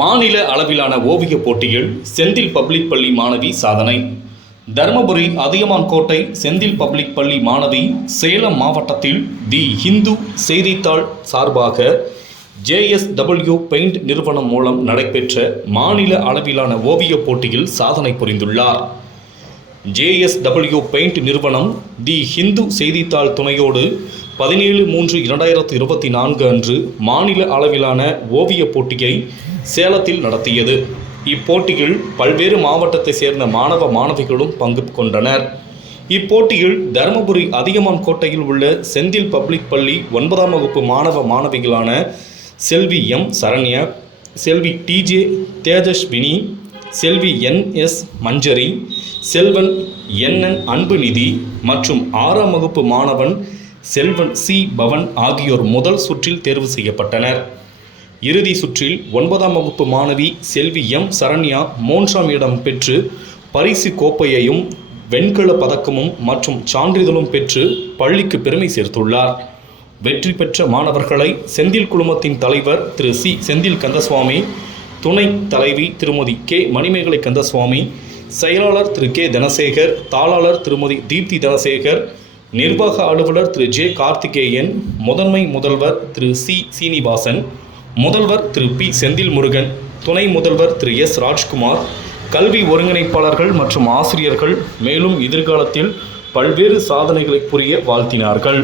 மாநில அளவிலான ஓவியப் போட்டியில் செந்தில் பப்ளிக் பள்ளி மாணவி சாதனை. தருமபுரி அதியமான் கோட்டை செந்தில் பப்ளிக் பள்ளி மாணவி சேலம் மாவட்டத்தில் தி ஹிந்து செய்தித்தாள் சார்பாக ஜேஎஸ்டபிள்யூ பெயிண்ட் நிறுவனம் மூலம் நடைபெற்ற மாநில அளவிலான ஓவியப் போட்டியில் சாதனை புரிந்துள்ளார். ஜேஎஸ்டபிள்யூ பெயிண்ட் நிறுவனம் தி ஹிந்து செய்தித்தாள் துணையோடு பதினேழு மூன்று இரண்டாயிரத்து இருபத்தி நான்கு அன்று மாநில அளவிலான ஓவியப் போட்டியை சேலத்தில் நடத்தியது. இப்போட்டியில் பல்வேறு மாவட்டத்தைச் சேர்ந்த மாணவ மாணவிகளும் பங்கு கொண்டனர். இப்போட்டியில் தருமபுரி அதிகமான் கோட்டையில் உள்ள செந்தில் பப்ளிக் பள்ளி ஒன்பதாம் வகுப்பு மாணவ மாணவிகளான செல்வி எம் சரண்யா செல்வி டிஜே தேஜஸ்வினி செல்வி என் எஸ் மஞ்சரி செல்வன் என்என் அன்புநிதி மற்றும் ஆறாம் வகுப்பு மாணவன் செல்வன் சி. பவன் ஆகியோர் முதல் சுற்றில் தேர்வு செய்யப்பட்டனர். இறுதி சுற்றில் ஒன்பதாம் வகுப்பு மாணவி செல்வி எம். சரண்யா மூன்றாம் இடம் பெற்று பரிசு கோப்பையையும் வெண்கல பதக்கமும் மற்றும் சான்றிதழும் பெற்று பள்ளிக்கு பெருமை சேர்த்துள்ளார். வெற்றி பெற்ற மாணவர்களை செந்தில் குழுமத்தின் தலைவர் திரு. சி. செந்தில் கந்தசுவாமி துணை தலைவி திருமதி கே. மணிமேகலை கந்தசுவாமி செயலாளர் திரு. கே. தனசேகர் தாளாளர் திருமதி தீப்தி தனசேகர் நிர்வாக அலுவலர் திரு ஜே கார்த்திகேயன் முதன்மை முதல்வர் திரு சி சீனிவாசன் முதல்வர் திரு பி செந்தில் முருகன் துணை முதல்வர் திரு எஸ் ராஜ்குமார் கல்வி ஒருங்கிணைப்பாளர்கள் மற்றும் ஆசிரியர்கள் மேலும் எதிர்காலத்தில் பல்வேறு சாதனைகளை புரிய வாழ்த்தினார்கள்.